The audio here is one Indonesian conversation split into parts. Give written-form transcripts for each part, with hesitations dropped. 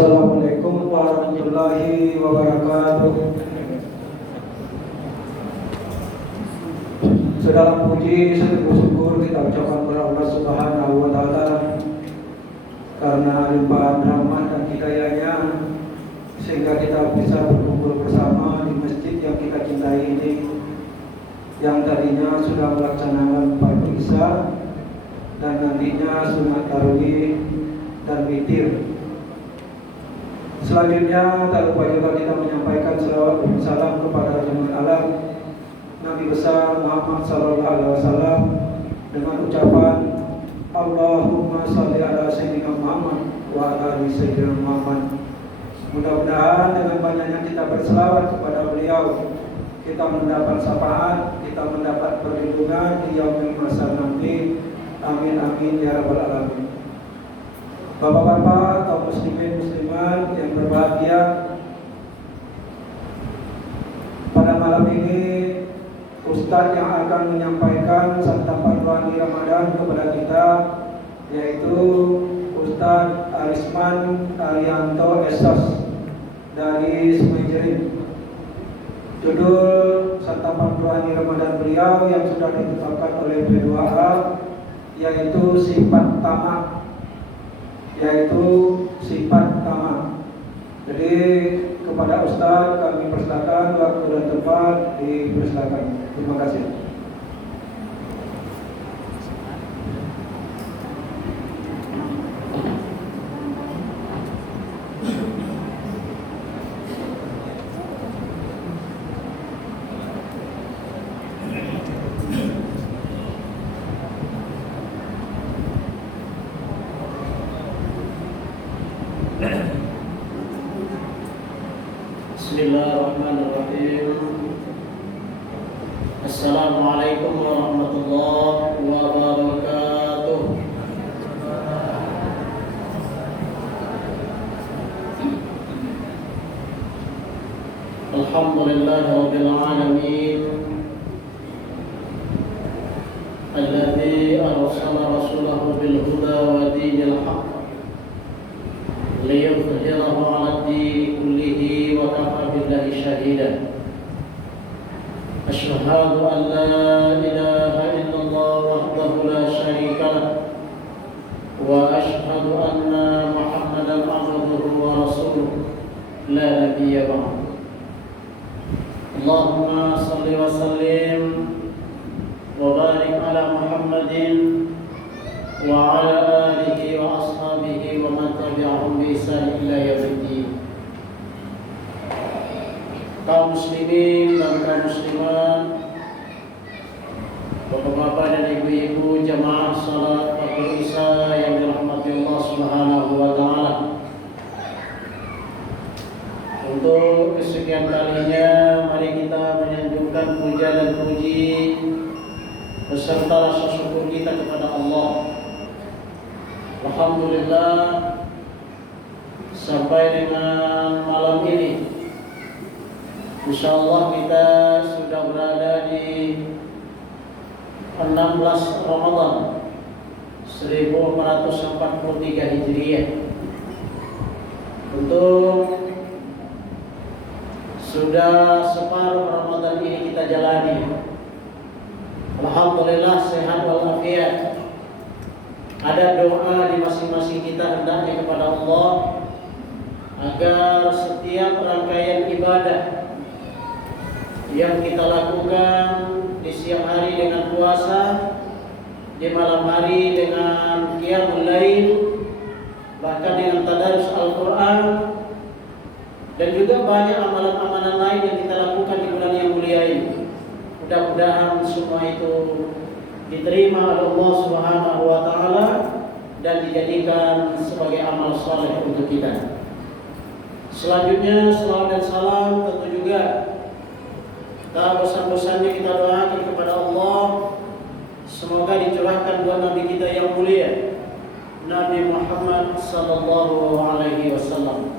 Assalamualaikum warahmatullahi wabarakatuh. Segala puji serta syukur kita ucapkan kepada Allah Subhanahu wa taala karena limpahan rahmat dan hidayahnya sehingga kita bisa berkumpul bersama di masjid yang kita cintai ini, yang tadinya sudah melaksanakan fardu Isya dan nantinya sunat tarawih dan witir. Selanjutnya tak lupa juga kita menyampaikan salawat dan salam kepada junjungan alam Nabi besar Muhammad sallallahu alaihi wasallam dengan ucapan Allahumma shalli ala sayyidina Muhammad wa ala ali sayyidina Muhammad. Mudah-mudahan dengan banyaknya kita berselawat kepada beliau, kita mendapat syafaat, kita mendapat perlindungan di yaumil mahsyar nanti. Amin amin ya rabbal alamin. Bapak-bapak, kaum muslimin muslimat yang berbahagia, pada malam ini Ustadz yang akan menyampaikan santapan rohani Ramadan kepada kita yaitu Ustadz Arisman Arianto Esos dari Semejerin. Judul santapan rohani Ramadan beliau yang sudah ditetapkan oleh P2A yaitu sifat tamak. Jadi kepada Ustadz kami persilakan, waktu dan tempat dipersilakan. Terima kasih. Bismillahirrahmanirrahim. Assalamualaikum warahmatullahi wabarakatuh. Alhamdulillahirabbil alamin. Alladzi arsala rasulahu bil huda wa dinil haqq liyudhhirahu 'ala ad-din kullihi wa kafa billahi shahida. Asyhadu an la ilaha illallah wahdahu la syarika lah wa asyhadu anna Muhammadan 'abduhu wa rasuluh la nabiyya ba'dahu. Allahumma shalli wa sallim wa barik ala Muhammadin wa ala alihi wa ashabihi wa man tabi'ahum bi ihsan ila yaumiddin. Kaum muslimin dan kaum muslimat, bapak-bapak dan ibu-ibu jamaah salat fardu Isya yang dirahmati Allah Subhanahu wa taala. Untuk kesekian kalinya mari kita menyanjungkan puja dan puji beserta rasa syukur kita kepada Allah. Alhamdulillah, sampai dengan malam ini insyaallah kita sudah berada di 16 Ramadan 1443 Hijriah. Untuk sudah separuh Ramadan ini kita jalani. Alhamdulillah sehat walafiat. Ada doa di masing-masing kita hendaknya kepada Allah agar setiap rangkaian ibadah yang kita lakukan di siang hari dengan puasa, di malam hari dengan qiyamul lail, bahkan dengan tadarus Al-Quran, dan juga banyak amalan-amalan lain yang kita lakukan di bulan yang mulia ini. Mudah-mudahan semua itu diterima oleh Allah Subhanahu wa taala dan dijadikan sebagai amal saleh untuk kita. Selanjutnya salawat dan salam tentu juga tak bosan-bosannya kita doakan kepada Allah semoga dicurahkan buat Nabi kita yang mulia Nabi Muhammad sallallahu alaihi wasallam.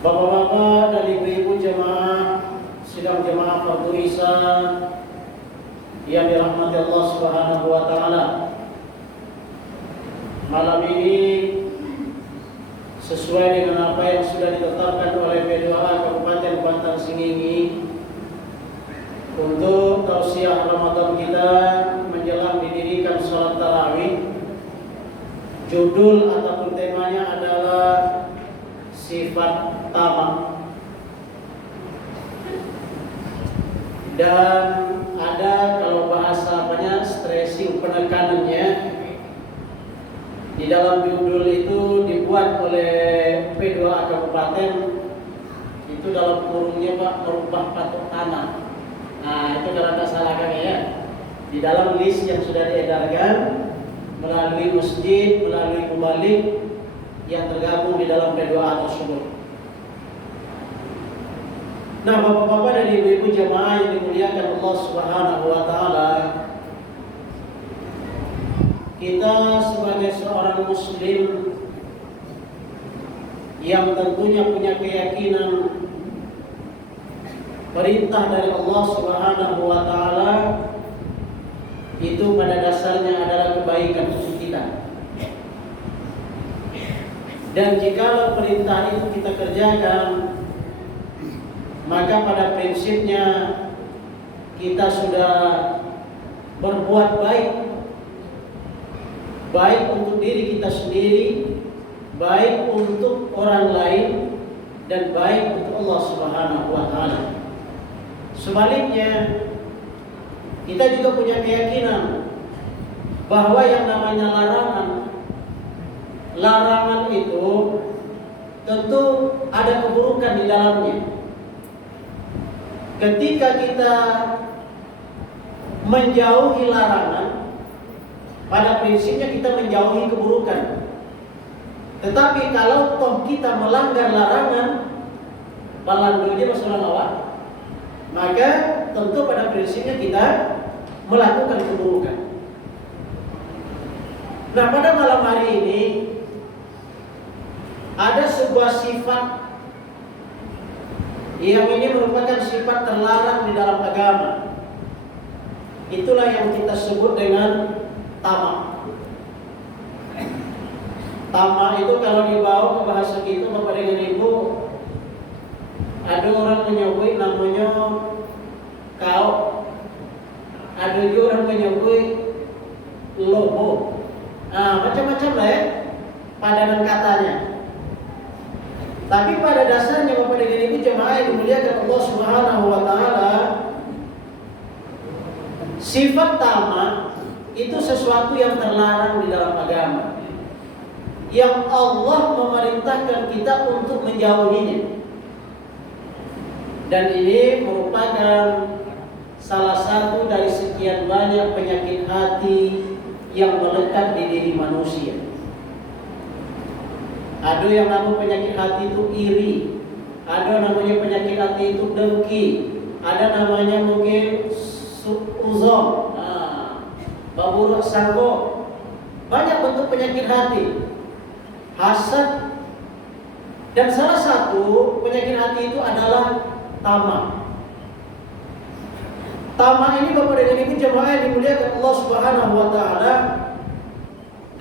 Bapak-bapak dan ibu-ibu jemaah sidang jemaah fardu Isya yang dirahmati Allah Subhanahu wa taala. Malam ini sesuai dengan apa yang sudah ditetapkan oleh P2A Kabupaten Bantar Singingi untuk tausiah Ramadan kita menjelang didirikan sholat tarawih. Judul ataupun temanya adalah sifat tamak. Dan ada kalau bahasa apanya stressing, penekanannya di dalam judul itu dibuat oleh P2A Kabupaten itu dalam kurungnya Pak, merubah patok tanah. Nah itu kalau tak salah kami ya, di dalam list yang sudah diedarkan melalui masjid, melalui mubalik yang tergabung di dalam P2A tersebut. Nah bapak-bapak dan ibu-ibu jamaah yang dimuliakan Allah Subhanahu wa Ta'ala, kita sebagai seorang muslim yang tentunya punya keyakinan perintah dari Allah Subhanahu wa Ta'ala itu pada dasarnya adalah kebaikan untuk kita. Dan jika perintah itu kita kerjakan, maka pada prinsipnya kita sudah berbuat baik, baik untuk diri kita sendiri, baik untuk orang lain, dan baik untuk Allah Subhanahu wa Ta'ala. Sebaliknya, kita juga punya keyakinan bahwa yang namanya larangan itu tentu ada keburukan di dalamnya. Ketika kita menjauhi larangan, pada prinsipnya kita menjauhi keburukan. Tetapi kalau toh kita melanggar larangan, balandunya masalah lawan, maka tentu pada prinsipnya kita melakukan keburukan. Nah pada malam hari ini ada sebuah sifat yang ini merupakan sifat terlarang di dalam agama. Itulah yang kita sebut dengan tamak. Tamak itu kalau dibawa ke bahasa kita Bapak dengan Ibu, ada orang menyebut namanya kau, ada juga orang menyebut lobo. Nah, macam-macam lah ya padanan katanya. Tapi pada dasarnya Bapak dengan Ibu jemaah yang dimuliakan Allah Subhanahu wa Ta'ala, sifat tamak itu sesuatu yang terlarang di dalam agama, yang Allah memerintahkan kita untuk menjauhinya. Dan ini merupakan salah satu dari sekian banyak penyakit hati yang melekat di diri manusia. Ada yang namanya penyakit hati itu iri, ada namanya penyakit hati itu dengki, ada namanya mungkin uzon, baburuk sanggo. Banyak bentuk penyakit hati, hasad, dan salah satu penyakit hati itu adalah tamak. Tamak ini Bapak dan Ibu jemaah yang dimuliakan Allah Subhanahu wa Ta'ala,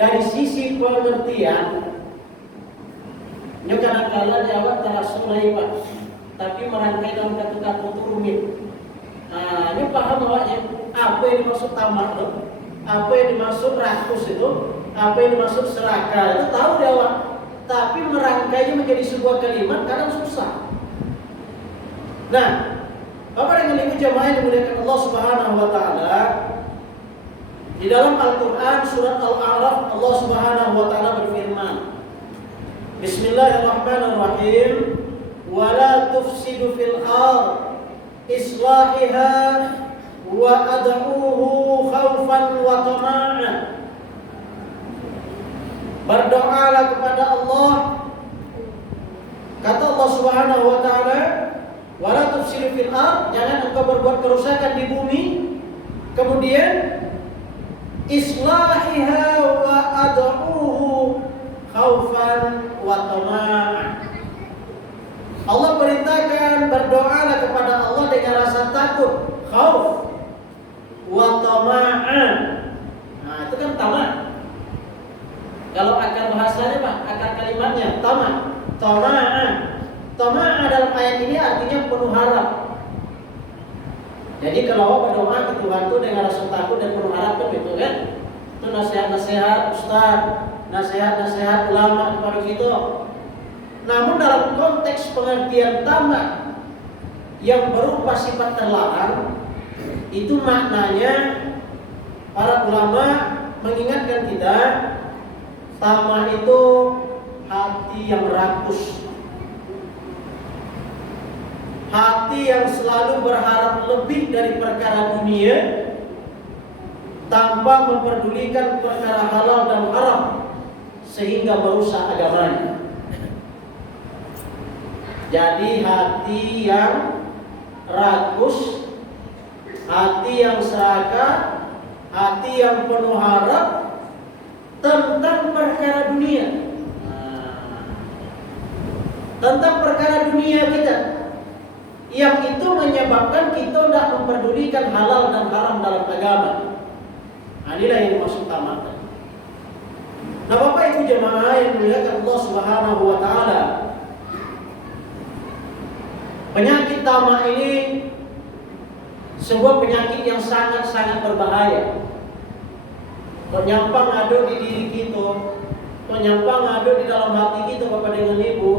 dari sisi pengertian ini kadang-kadang jawab langsung Pak, tapi merangkai dalam kata-kata itu rumit. Nah, ini paham awaknya apa yang dimaksud tamak itu, apa yang dimaksud rakus itu, apa yang dimaksud serakah itu tahu dia awak. Tapi merangkainya menjadi sebuah kalimat kadang susah. Nah, Bapak dan Ibu jemaah yang dimuliakan Allah Subhanahu wa Ta'ala, di dalam Al-Quran surat Al-A'raf Allah Subhanahu wa Ta'ala berfirman, Bismillahirrahmanirrahim, wa la tufsidu fil ard islahiha wa ad'uhu khawfan wa tama'an. Berdoalah kepada Allah, kata Allah Subhanahu wa Ta'ala, wala tufsidu fil ard, jangan engkau berbuat kerusakan di bumi. Kemudian islahiha wa ad'uhu khaufan wa tama'an. Allah perintahkan berdoalah kepada Allah dengan rasa takut, khauf wa tama'an. Nah, itu kan tamak. Kalau akar bahasanya Pak, akar kalimatnya tama, tama'a. Tama'a dalam ayat ini artinya penuh harap. Jadi kalau berdoa ke Tuhan itu dengan rasa takut dan penuh harap kan gitu kan? Itu nasihat-nasihat ustaz, nasihat-nasihat ulama kepada kita. Namun dalam konteks pengertian tamak yang berupa sifat terlarang, itu maknanya para ulama mengingatkan kita, tamak itu hati yang rakus, hati yang selalu berharap lebih dari perkara dunia tanpa memperdulikan perkara halal dan haram sehingga merusak agamanya. Jadi hati yang rakus, hati yang serakah, hati yang penuh harap tentang perkara dunia. Tentang perkara dunia kita, yang itu menyebabkan kita tidak memperdulikan halal dan haram dalam agama. Inilah yang dimaksud tamak. Nah, Bapak Ibu jemaah yang dimuliakan Allah Subhanahu wa taala, penyakit tamak ini sebuah penyakit yang sangat-sangat berbahaya. Penyampang ada di diri kita, penyampang ada di dalam hati kita, Bapak dengan Ibu.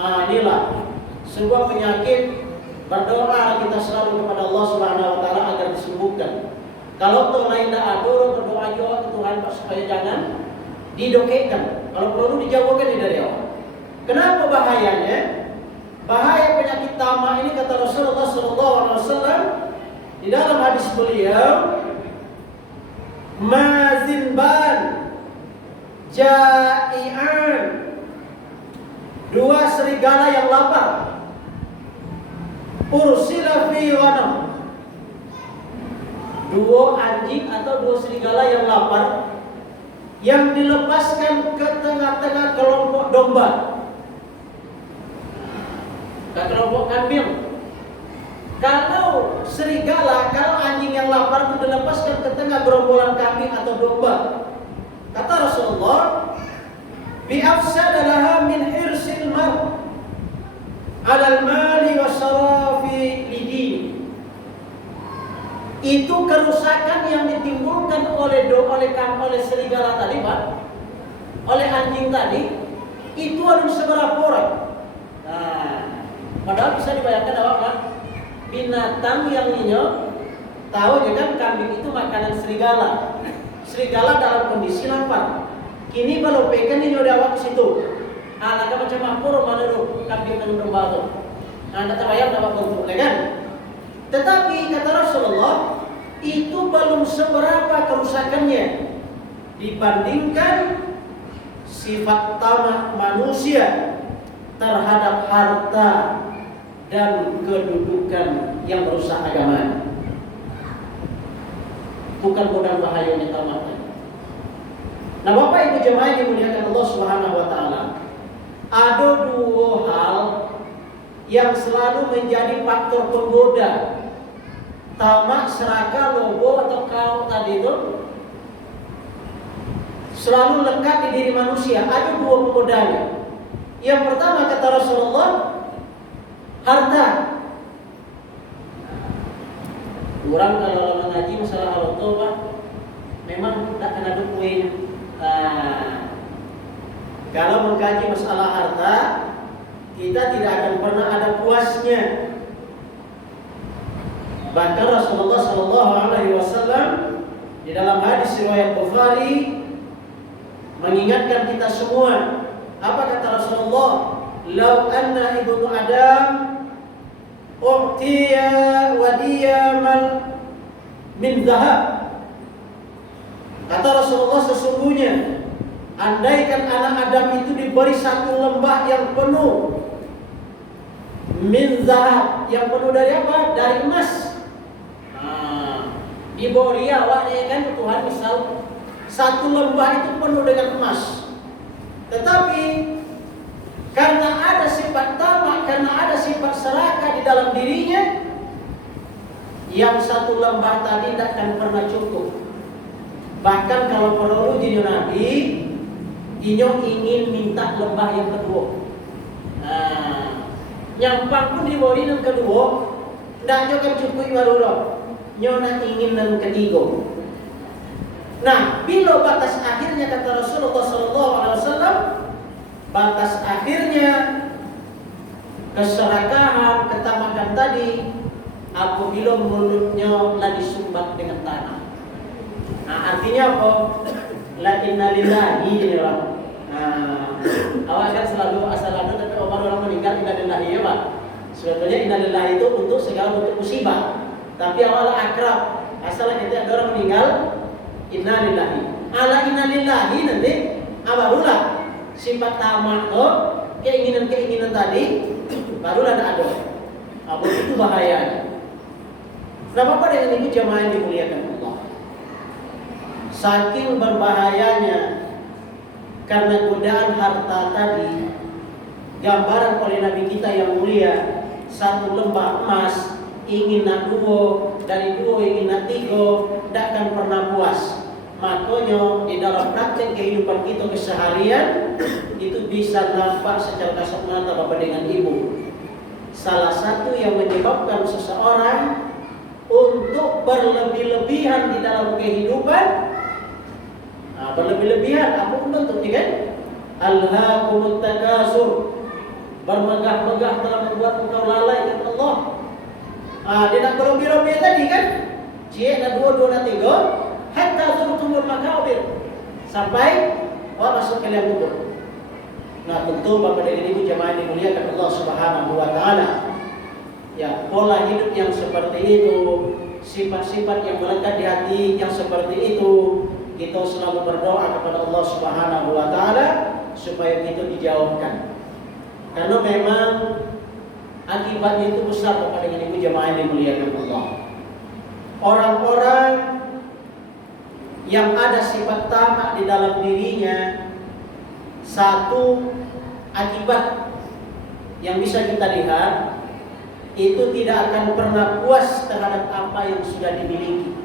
Inilah sebuah penyakit. Berdoa kita selalu kepada Allah Subhanahu wa taala agar disembuhkan. Kalau Tuhan lain tidak ada, berdoa juga ke Tuhan supaya jangan didokekkan. Kalau perlu dijauhkan dari awal. Kenapa bahayanya? Bahaya penyakit tamak ini kata Rasulullah SAW di dalam hadis beliau, mazinban ja'ian, dua serigala yang lapar, ursila fi ghanam, dua anjing atau dua serigala yang lapar yang dilepaskan ke tengah-tengah kelompok domba, ke kelompok kambing. Kalau serigala, kalau anjing yang lapar itu dilepaskan ke tengah gerombolan kambing atau domba, kata Rasulullah, bi afsadalaha min hirsil mar alal mali wa syarafi lidini. Itu kerusakan yang ditimbulkan oleh serigala tadi, Pak, oleh anjing tadi, itu ada seberapa orang. Nah, padahal bisa dibayangkan Pak, binatang yang ninyo tahu ya kan, kambing itu makanan serigala. Serigala dalam kondisi lapar. Kini kalau pekan ninyo diawak ke situ. Anaknya macam apa mana tu kambing dan domba tu. Anda terbayang dapat bentuk, kan? Tetapi kata Rasulullah, itu belum seberapa kerusakannya dibandingkan sifat tamak manusia terhadap harta dan kedudukan yang merusak agama. Bukan mudah bahayanya tamak. Nah, Bapak Ibu jemaah yang dimuliakan Allah Subhanahu wa taala, ada dua hal yang selalu menjadi faktor penggoda tamak, serakah, lobo atau kau tadi itu selalu lekat di diri manusia. Ada dua penggodanya. Yang pertama kata Rasulullah, harta. Orang kalau mengaji masalah harta, Pak, memang tidak kena dukuin. Kalau mengkaji masalah harta, kita tidak akan pernah ada puasnya. Bahkan Rasulullah SAW di dalam hadis riwayat Bukhari mengingatkan kita semua. Apa kata Rasulullah? Lau anna ibnu Adam u'tiya wadiyaman min zahab. Kata Rasulullah, sesungguhnya andaikan anak Adam itu diberi satu lembah yang penuh min zahab, yang penuh dari apa? Dari emas. Diberi awaknya kan Tuhan, misal satu lembah itu penuh dengan emas. Tetapi karena ada sifat tamak, karena ada sifat serakah di dalam dirinya, yang satu lembah tadi tidak akan pernah cukup. Bahkan kalau perlu jadi Nabi, Inyo ingin minta lembah yang kedua. Nyampang pun dibori yang kedua, ndak nyo kan cukup baru dah. Nyo nak ingin yang ketiga. Nah, bila batas akhirnya kata Rasulullah SAW, batas akhirnya keserakahan, ketamakan tadi, apabila mulutnya lah disumbat dengan tanah. Nah, artinya apa? La inna lillahi ini orang. Awak kan selalu asal ada tapi orang meninggal inna lillahi ya Pak. Sebetulnya inna lillahi itu untuk segala bentuk musibah. Tapi awal akrab asal kita ada orang meninggal inna lillahi. Ala inna lillahi nanti barulah sifat tamak keinginan-keinginan tadi barulah ada. Apa itu bahayanya? Kenapa dengan ini jamaah yang dimuliakan Allah? Saking berbahayanya karena godaan harta tadi, gambaran oleh Nabi kita yang mulia, satu lembah emas ingin nak dua, dari dua ingin nak tiga, tidak akan pernah puas. Makanya di dalam praktek kehidupan kita keseharian itu bisa nampak secara kasat mata bapak dengan ibu. Salah satu yang menyebabkan seseorang untuk berlebih-lebihan di dalam kehidupan, berlebih-lebihan apa pun bentuknya kan? Alhaakumut takasur, bermegah-megah dalam membuat engkau lalai dengan Allah. Dia nak berlebih-lebih tadi kan? Cie nak dua nak tiga, hatta zurtumul makabir, sampai masuk ke liang kubur. Nah, tentu Bapak dan Ibu jemaah yang dimuliakan Allah Subhanahu wa taala. Ya, pola hidup yang seperti itu, sifat-sifat yang melekat di hati yang seperti itu, kita selalu berdoa kepada Allah Subhanahu wa taala supaya kita dijauhkan. Karena memang akibatnya itu besar Bapak dengan Ibu jemaah yang dimuliakan Allah. Orang-orang yang ada sifat tamak di dalam dirinya, satu akibat yang bisa kita lihat itu tidak akan pernah puas terhadap apa yang sudah dimiliki.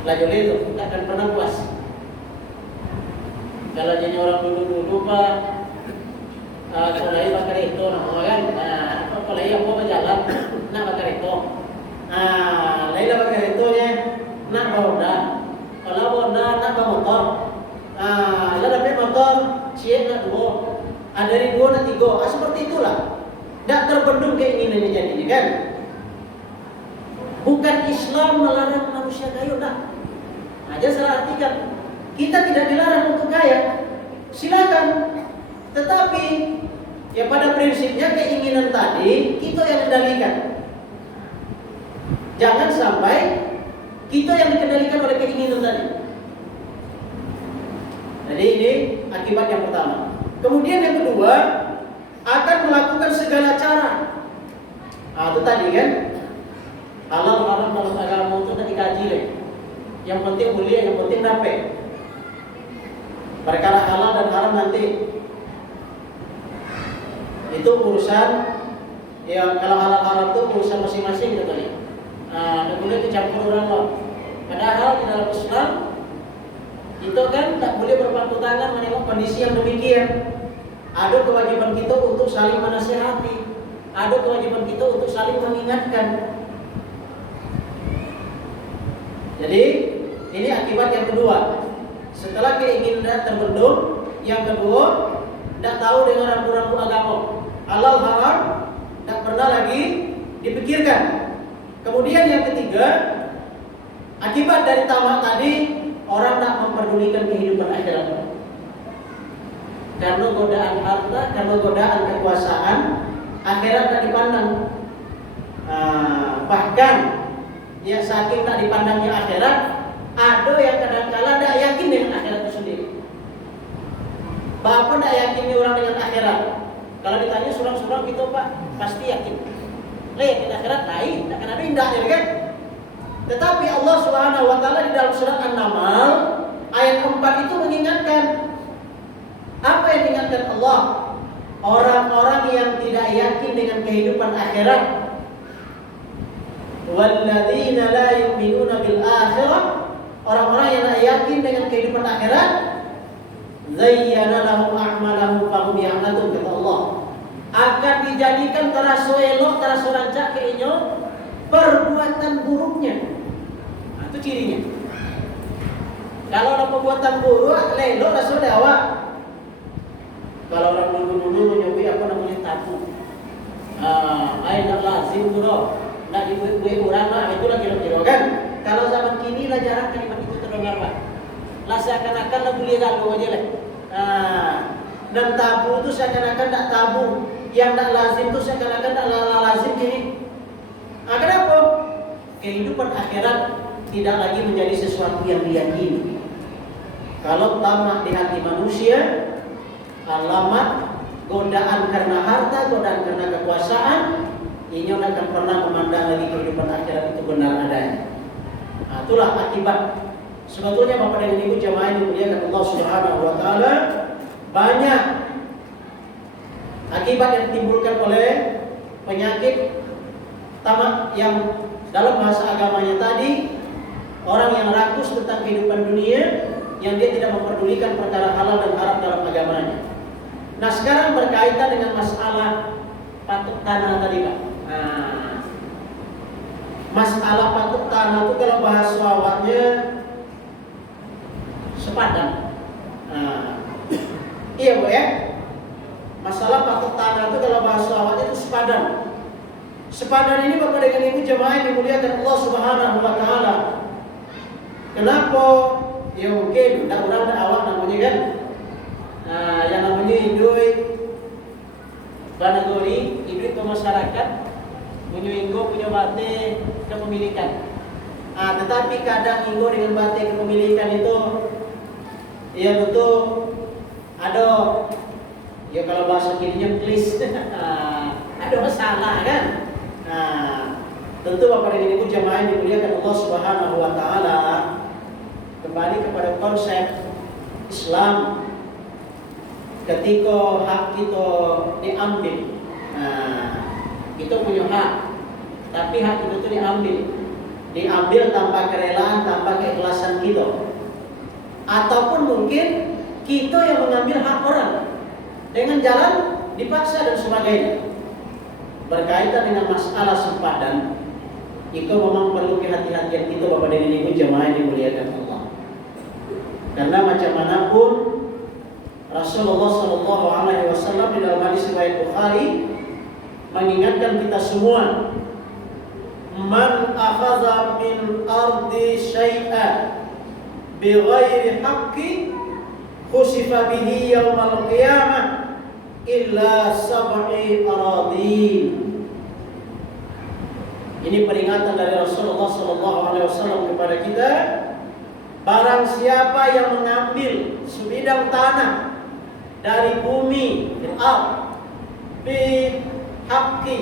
Lajole itu tidak akan pernah puas. Kalau jadi orang dulu Pak, kalau ia bakar itu, kan? Kalau ia mau berjalan, nak bakar itu. Laila bakar itu nya, nak Honda. Kalau Honda nak motor. Lalu dapat motor, cie nak dua. Dari dua nak tiga. Seperti itulah. Tidak terbendung keinginannya jadinya kan? Bukan Islam melarang manusia kaya, dah. Aja salah artikan. Kita tidak dilarang untuk kaya, silakan. Tetapi ya pada prinsipnya keinginan tadi kita yang kendalikan. Jangan sampai kita yang dikendalikan oleh keinginan tadi. Jadi ini akibat yang pertama. Kemudian yang kedua, akan melakukan segala cara. Itu tadi kan, halal haram dalam agama itu tadi kaji deh. Yang penting mulia, yang penting dapat. Perkara halal dan haram nanti itu urusan, ya kalau halal haram itu urusan masing-masing gitu kali. Tidak boleh dicampur orang lain. Padahal di dalam Islam itu kan tak boleh berpangku tangan menengok kondisi yang demikian. Ada kewajiban kita untuk saling menasihati, ada kewajiban kita untuk saling mengingatkan. Jadi ini akibat yang kedua. Setelah keinginan terbendung, yang kedua tidak tahu dengan rambu-rambu agama, halal haram tidak pernah lagi dipikirkan. Kemudian yang ketiga, akibat dari tamak tadi, orang tak memperdulikan kehidupan akhirat. Karena godaan harta, karena godaan kekuasaan, akhirat tak dipandang. Bahkan ya saking tak dipandangnya akhirat, ada yang kadang-kala tak yakin dengan akhirat itu sendiri. Bapak tak yakin orang dengan akhirat. Kalau ditanya surang-surang gitu Pak, pasti yakin. Yakin akhirat lain, tak akan ada indahnya kan? Tetapi Allah Subhanahu wa taala di dalam surat An-Naml ayat 4 itu mengingatkan. Apa yang diingatkan Allah? Orang-orang yang tidak yakin dengan kehidupan akhirat. Walladzina la yu'minuna bil akhirah. Orang-orang yang tidak yakin dengan kehidupan akhirat, zayyana lahum a'malahum fahum ya'lamun, kata Allah. Akan dijadikan teraso elok, teraso rancak ke inyo perbuatan buruknya. Nah, itu cirinya. Kalau ada perbuatan buruk, lelok raso awak. Kalau orang dulu nyobi apa namanya tabu. Nak lazim dulu, nak dibuat orang lah, itu lagi kira kan. Kalau zaman kini lah jarang kalimat itu terdengar pak. Lah seakan-akan lah boleh lalu aja lah. Dan tabu itu seakan-akan tak tabu. Yang tak lazim itu seakan-akan tak lazim kini. Kenapa? Kehidupan akhirat tidak lagi menjadi sesuatu yang diyakini. Kalau tamak di hati manusia, alamat godaan karena harta, godaan karena kekuasaan, ini akan pernah memandang lagi kehidupan akhirat itu benar adanya. Itulah akibat. Sebetulnya Bapak dan Ibu jamaah yang dimuliakan Allah Subhanahu wa taala, banyak akibat yang ditimbulkan oleh penyakit tamak yang dalam bahasa agamanya tadi, orang yang rakus tentang kehidupan dunia, yang dia tidak memperdulikan perkara halal dan haram dalam agamanya. Nah, sekarang berkaitan dengan masalah patuk tanah tadi Pak. Masalah patuk tanah itu kalau bahasa awalnya sepadan. Iya Bu ya. Masalah patuk tanah itu kalau bahasa awalnya itu sepadan. Sepadan ini Bapak dengan Ibu jemaah yang dimuliakan Allah Subhanahu wa taala. Kenapa? Ya mungkin tidak orang awak namanya kan. Yang namanya hidup banagori, hidup pemasyarakat, punya inggo, punya bate kepemilikan. Tetapi kadang inggo dengan bate kepemilikan itu, ya tentu ada, ya kalau bahasa kirinya please, ada masalah kan. Tentu Bapak dan Ibu jamaah yang dimuliakan Allah Subhanahu wa taala, kembali kepada konsep Islam. Ketika hak kita diambil, kita punya hak, tapi hak kita itu diambil tanpa kerelaan, tanpa keikhlasan kita, ataupun mungkin kita yang mengambil hak orang dengan jalan dipaksa dan sebagainya. Berkaitan dengan masalah sempadan, itu memang perlu kehati-hatian kita Bapak dan Ibu jemaah yang dimuliakan Allah. Karena macam manapun Rasulullah Shallallahu Alaihi Wasallam di dalam hadis riwayat Bukhari mengingatkan kita semua, man akhadha min ardi syai'an bighairi haqqi khusifa bihi yaumal qiyamah illa sab'i aradin. Ini peringatan dari Rasulullah Shallallahu Alaihi Wasallam kepada kita. Barang siapa yang mengambil sebidang tanah dari bumi, bihaqqi,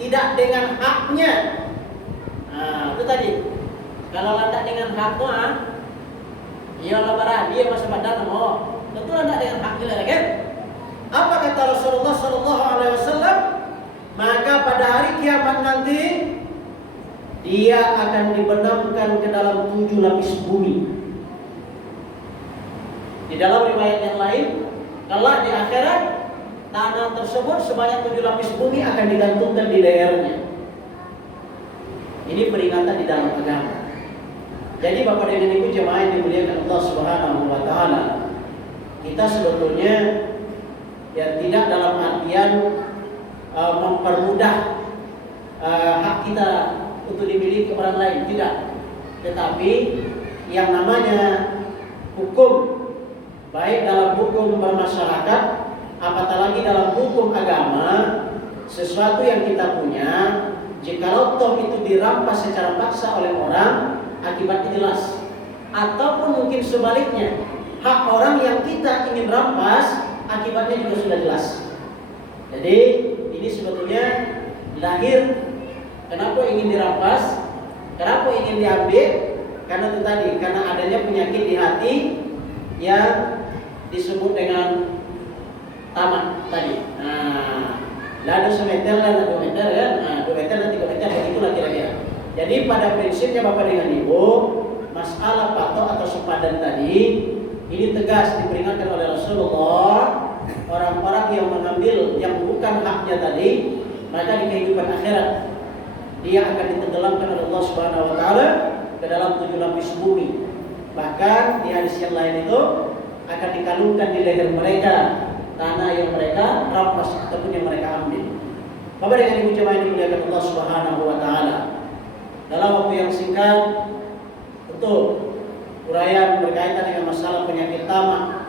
tidak dengan haknya. Itu tadi. Kalau landak dengan haknya, ya lebaran dia masa badan mau. Tentu landak dengan haknya kan? Apa kata Rasulullah Sallallahu Alaihi Wasallam? Maka pada hari kiamat nanti dia akan dibenamkan ke dalam 7 lapis bumi. Di dalam riwayat yang lain, kalau di akhirat tanah tersebut sebanyak 7 lapis bumi akan digantungkan di lehernya. Ini peringatan di dalam agama. Jadi Bapak dan Ibu jemaah yang dimuliakan Allah Subhanahu wa taala, kita sebetulnya ya tidak dalam artian mempermudah hak kita untuk dimiliki orang lain, tidak. Tetapi yang namanya hukum, baik dalam hukum bermasyarakat, apatah lagi dalam hukum agama, sesuatu yang kita punya, jikalau toh itu dirampas secara paksa oleh orang, akibatnya jelas. Ataupun mungkin sebaliknya, hak orang yang kita ingin rampas, akibatnya juga sudah jelas. Jadi ini sebetulnya lahir, kenapa ingin dirampas, kenapa ingin diambil, karena itu tadi, karena adanya penyakit di hati yang disebut dengan tamak tadi. Ada semeter lah, 2 meter kan, 2 meter dan 3 meter, begitulah kira-kira. Jadi pada prinsipnya Bapak dengan Ibu, masalah patok atau sepadan tadi Ini tegas diperingatkan oleh Rasulullah, orang-orang yang mengambil yang bukan haknya tadi, maka di kehidupan akhirat dia akan ditenggelamkan oleh Allah Subhanahu wa taala ke dalam 7 lapis bumi. Bahkan di hadis yang lain itu akan dikalungkan di leher mereka tanah yang mereka rampas ataupun yang mereka ambil. Bapak dengan Ibu jemaah yang dimuliakan Allah Subhanahu wa taala. Dalam waktu yang singkat untuk uraian berkaitan dengan masalah penyakit tamak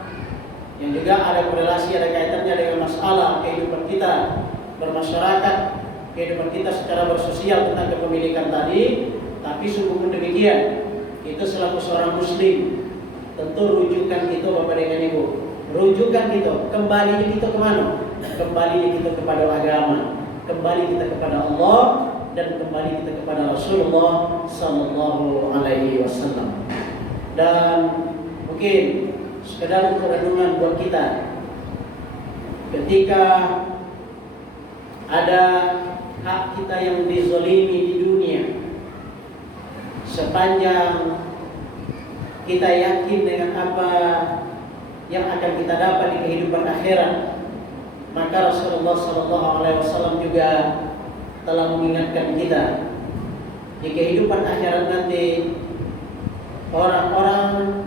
yang juga ada korelasi, ada kaitannya dengan masalah kehidupan kita bermasyarakat, kehidupan kita secara bersosial tentang kepemilikan tadi. Tapi sungguh pun demikian, itu selaku seorang muslim tentu rujukan kita Bapak dengan Ibu, rujukan kita, kembali kita kemana? Kembali kita kepada agama, kembali kita kepada Allah, dan kembali kita kepada Rasulullah Sallallahu Alaihi Wasallam. Dan mungkin sekedar untuk renungan buat kita, ketika ada hak kita yang dizolimi di dunia, sepanjang kita yakin dengan apa yang akan kita dapat di kehidupan akhirat, maka Rasulullah Sallallahu Alaihi Wasallam juga telah mengingatkan kita di kehidupan akhirat nanti orang-orang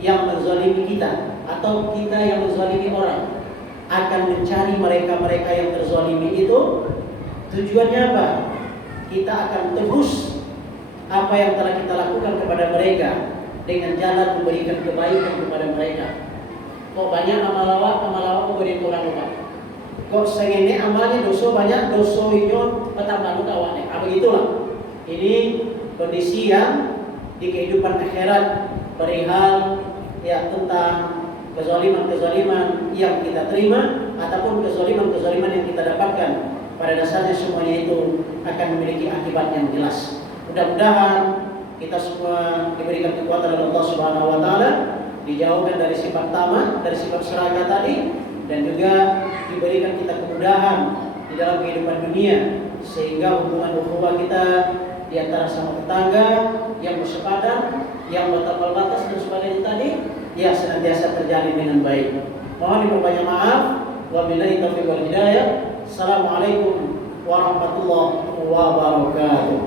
yang menzalimi kita atau kita yang menzalimi orang akan mencari mereka-mereka yang terzalimi itu. Tujuannya apa? Kita akan tebus apa yang telah kita lakukan kepada mereka dengan jalan memberikan kebaikan kepada mereka. Kok banyak amal-amal memberi orang lupa. Kok segini amalnya dosa banyak, dosa inyo petambah luka awalnya. Begitulah. Ini kondisi yang di kehidupan akhirat perihal ya tentang kezaliman-kezaliman yang kita terima ataupun kezaliman-kezaliman yang kita dapatkan. Pada dasarnya semuanya itu akan memiliki akibat yang jelas. Mudah-mudahan kita semua diberikan kekuatan oleh Allah Subhanahu wa taala, dijauhkan dari sifat tamak, dari sifat serakah tadi, dan juga diberikan kita kemudahan di dalam kehidupan dunia sehingga hubungan ukhuwah kita di antara sama tetangga yang bersepadan, yang bertambah batas dan sebagainya tadi ya senantiasa terjalin dengan baik. Mohon diperbanyak maaf. Wabillahi taufiq wal hidayah. Assalamualaikum warahmatullahi wabarakatuh.